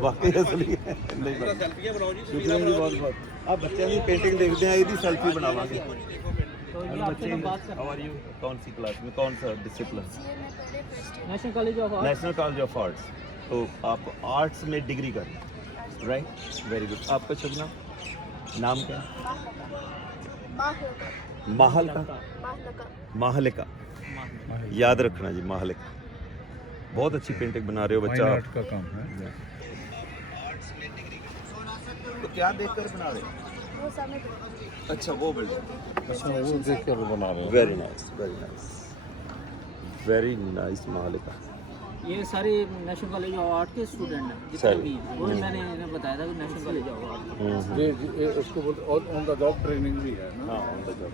ਵਾਕਈ ਅਸਲੀ ਹੈ ਨਹੀਂ ਸੈਲਫੀਆਂ ਬਣਾਓ ਜੀ ਸ਼ੁਕਰੀਆ ਜੀ ਬਹੁਤ ਬਹੁਤ ਆ ਬੱਚਿਆਂ ਦੀ ਪੇਂਟਿੰਗ ਦੇਖਦੇ ਆ ਇਹਦੀ ਸੈਲਫੀ बनावांगे बच्चे हाउ आर यू कौन सी क्लास में कौन सा discipline national college of arts तो आप आर्ट्स में डिग्री कर राइट वेरी गुड आपका शुभ नाम क्या माहलिका याद रखना जी माहलिका बहुत अच्छी पेंटिंग बना रहे हो बच्चा आर्ट का काम है तो क्या देखकर बना रहे हो वो सामने अच्छा वो बिल्डिंग अच्छा वो देख कर बना रहे हैं वेरी नाइस मालिका ये सारे नेशनल कॉलेज ऑफ आर्ट के स्टूडेंट हैं जितने भी हैं वो मैंने इन्हें बताया था कि नेशनल कॉलेज ऑफ आर्ट ये उसको बोलते और ऑन द जॉब ट्रेनिंग भी है ना हाँ on the job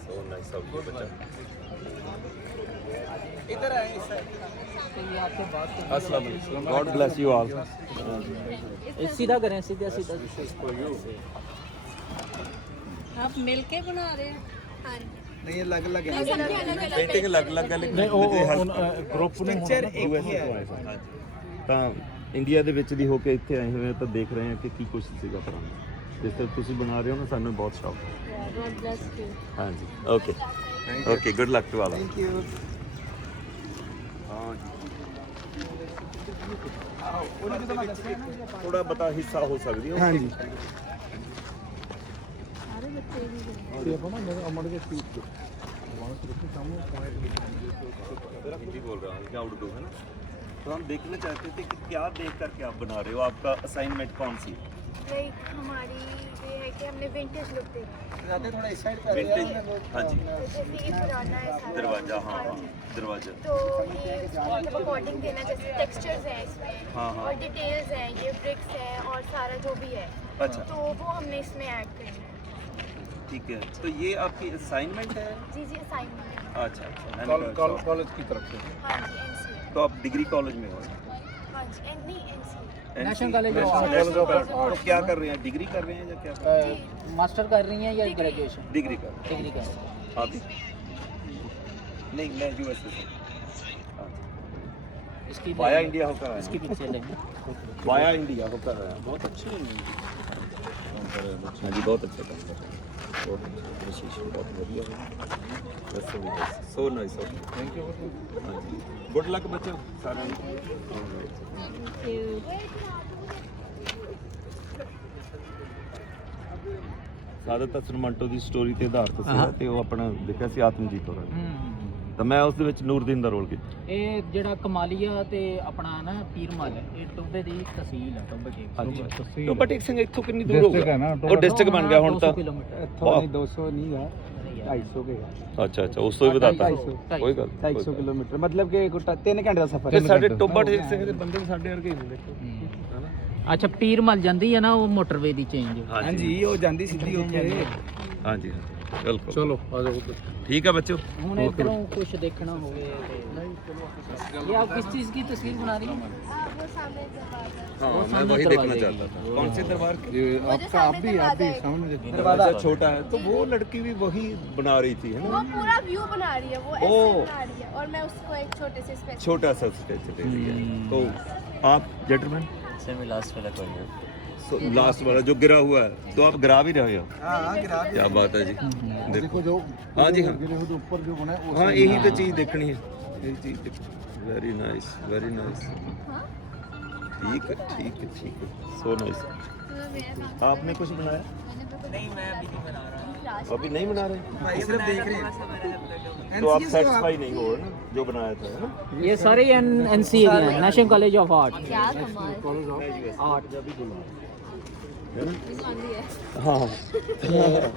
so nice of you बच्चा इधर आए सर तो ये आपसे बात करनी अस्सलाम वालेकुम गॉड ब्लेस यू ऑल सीधा करें सीधा आप मिलके बना रहे हैं हाँ नहीं अलग अलग है पेंटिंग अलग अलग है लेकिन ਗਰੁੱਪ ਨੂੰ ਪਿਕਚਰ ਇੱਕ ਹੀ ਹੈ ਤਾਂ ਇੰਡੀਆ ਦੇ ਵਿੱਚ ਦੀ ਹੋ ਕੇ ਇੱਥੇ ਆਏ ਹੋਏ ਆ ਤਾਂ ਦੇਖ ਰਹੇ ਹਾਂ ਕਿ ਕੀ ਕੁਝ ਸੀਗਾ ਪੁਰਾਣਾ ਜਿਸ ਤਰ੍ਹਾਂ ਤੁਸੀਂ ਬਣਾ ਰਹੇ ਹੋ ਨਾ ਸਾਨੂੰ ਬਹੁਤ ਸ਼ੌਕ ਹੈ God bless you ਹਾਂਜੀ okay okay good luck to all thank you थोड़ा बता हिस्सा हो सकती है हाँ जी सारे बच्चे भी ये अपना मेरे अमर के पीठ पे हिंदी बोल रहा हूँ क्या उर्दू है ना तो हम देखना चाहते थे कि क्या देख करके आप बना रहे हो आपका असाइनमेंट कौन सी लाइक हमारी ये है कि हमने विंटेज लुक देखा थोड़ा इस साइड विंटेज हाँ जी जैसे ये पुराना है सारा दरवाजा हाँ हाँ दरवाजा तो ये मतलब अकॉर्डिंग देना जैसे टेक्सचर्स हैं इसमें हाँ, हाँ। और डिटेल्स हैं ये ब्रिक्स हैं और सारा जो भी है अच्छा तो वो हमने इसमें ऐड करना है ठीक है तो ये आपकी असाइनमेंट है जी असाइनमेंट अच्छा कॉलेज की तरफ से हाँ जी NCA तो आप डिग्री कॉलेज में हो हाँ जी नहीं NCA नेशनल कॉलेज ऑफ तो क्या कर रहे हैं डिग्री कर रहे हैं या क्या कर रहे हैं मास्टर कर रही हैं या ग्रेजुएशन डिग्री कर रहे डिग्री कर हैं आप भी नहीं मैं यूएसए से इसकी वाया इंडिया होकर आया इसकी पिक्चर लेंगे वाया इंडिया होकर आया बहुत अच्छी हाँ जी बहुत अच्छा काम कर रहे हैं बहुत विशेष बहुत बढ़िया so nice thank you good luck बच्चों सारे ਸਾਦਤ ਅਸਰਮੰਟੋ ਦੀ ਸਟੋਰੀ ਤੇ ਆਧਾਰਿਤ ਸੀ ਤੇ ਉਹ ਆਪਣਾ ਲਿਖਿਆ ਸੀ ਆਤਮਜੀਤ ਹੋਰਾਂ ਨੇ ਤਾਂ ਮੈਂ ਉਸ ਦੇ ਵਿੱਚ ਨੂਰਦੀਨ ਦਾ ਰੋਲ ਕੀਤਾ ਇਹ ਜਿਹੜਾ ਕਮਾਲੀਆ ਤੇ ਆਪਣਾ ਨਾ ਪੀਰਮਲ ਇਹ ਟੋਬੇ ਦੀ ਤਹਿਸੀਲ ਹੈ ਟੋਬੇ ਦੀ ਤੋਂ ਬਟੇਕ ਸਿੰਘ ਇੱਥੋਂ ਕਿੰਨੀ ਦੂਰ ਹੋਊਗਾ ਹੈ ਨਾ ਉਹ ਡਿਸਟ੍ਰਿਕਟ ਬਣ ਗਿਆ ਹੁਣ ਤਾਂ 200 ਕਿਲੋਮੀਟਰ ਇੱਥੋਂ ਨਹੀਂ 200 ਨਹੀਂ ਹੈ 250 ਕੇ ਅੱਛਾ ਅੱਛਾ ਉਸ ਤੋਂ ਵੀ ਵਧਾਤਾ ਕੋਈ ਗੱਲ 250 ਕਿਲੋਮੀਟਰ ਮਤਲਬ ਕਿ 3 ਘੰਟੇ ਦਾ ਸਫ਼ਰ ਤੇ ਸਾਡੇ ਟੋਬਾ ਟੇਕ ਸਿੰਘ ਦੇ ਬੰਦੇ ਸਾਡੇ ਵਰਗੇ ਹੀ ਨੇ ਦੇਖੋ ਅੱਛਾ ਪੀਰਮਲ ਜਾਂਦੀ ਹੈ ਨਾ ਉਹ ਮੋਟਰਵੇ ਦੀ ਚੇਂਜ ਹਾਂਜੀ ਉਹ ਜਾਂਦੀ ਸਿੱਧੀ ਉੱਥੇ ਹਾਂਜੀ ਬਿਲਕੁਲ ਚਲੋ ਆ ਜਾਓ ठीक है बच्चों ਹੁਣ ਇਧਰੋਂ ਕੁਝ ਦੇਖਣਾ ਹੋਵੇ ये आप किस चीज की तस्वीर बना रही हैं वो सामने दरवाजा हाँ वो मैं सामने वही देखना दरवाजे चाहता था कौन से दरबार के ये आपका आप भी सामने देखो दरवाजा छोटा है तो वो लड़की भी वही बना रही थी है वो ना पूरा व्यू बना रही है वो ऐसे बना रही है और मैं उसको एक छोटे से स्केच छोटा सा स्केच दे दिया तो आप जेंटलमैन सेमी लास्ट वाला कोई है लास्ट वाला जो गिरा हुआ है तो आप गिरा भी रहे हो क्या बात है जी देखो देखो जो हाँ जी हाँ गिरे हुए तो ऊपर जो बना है हाँ यही तो चीज़ देखनी है यही चीज़ वेरी नाइस ठीक है सो नाइस आपने कुछ बनाया नहीं मैं अभी नहीं बना रहा अभी नहीं बना रहे सिर्फ देख रहे हैं तो आप सेटिस्फाई नहीं हो ना जो बनाया था है ना ये सारे एनसीए के हैं नेशनल कॉलेज ऑफ आर्ट क्या कमाल आर्ट हाँ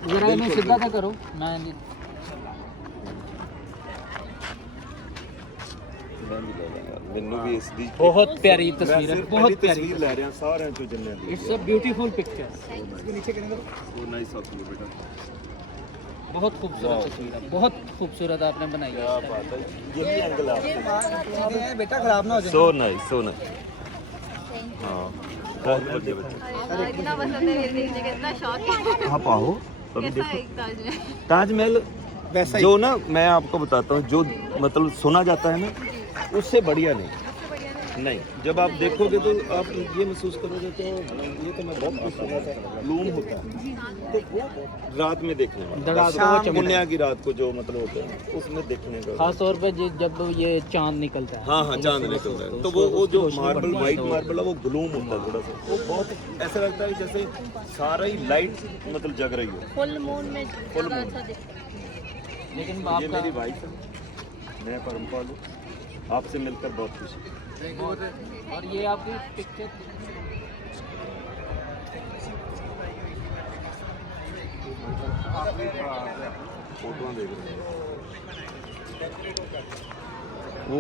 जरा इन्हें सीधा सा करो मैं ਮੈਨੂੰ ਵੀ ਇਸ ਦੀ बहुत प्यारी तस्वीर है बहुत प्यारी ਤਸਵੀਰ ਲੈ ਰਿਹਾ ਸਾਰਿਆਂ ਚੋਂ ਜਿੰਨੇ ਦੀ it's a beautiful picture so nice of you ਬੇਟਾ बहुत खूबसूरत तस्वीर है बहुत खूबसूरत आपने बनाई है क्या बात है यही एंगल है बेटा खराब ना हो सो नाइस हाँ बहुत बढ़िया बच्चे इतना पसंद है मेरे देखने का इतना शौक है आप आओ कभी कैसा देखो है ताजमहल ताजमहल जो ना मैं आपको बताता हूँ जो मतलब सुना जाता है ना उससे बढ़िया नहीं, जब आप देखोगे तो आप ये महसूस करोगे तो ये तो मैं बहुत खुश हुआ था, लूम होता है तो वो रात में देखने वाला, पुण्या की रात को जो मतलब होता है उसमें देखने का, खास तौर पे जब ये चांद निकलता है। हाँ चांद निकलता है तो वो जो मार्बल वाइट मार्बल है वो ग्लूम होता है थोड़ा सा, वो बहुत ऐसा लगता है जैसे सारा ही लाइट मतलब जग रही हो। फुल मून में फुल ज़्यादा मून। अच्छा दिखता है। लेकिन ये आपका मेरी वाइफ है, मैं परमपाल हूँ, आपसे मिलकर बहुत खुशी है। और ये आपकी पिक्चर फोटो देख रहे हैं वो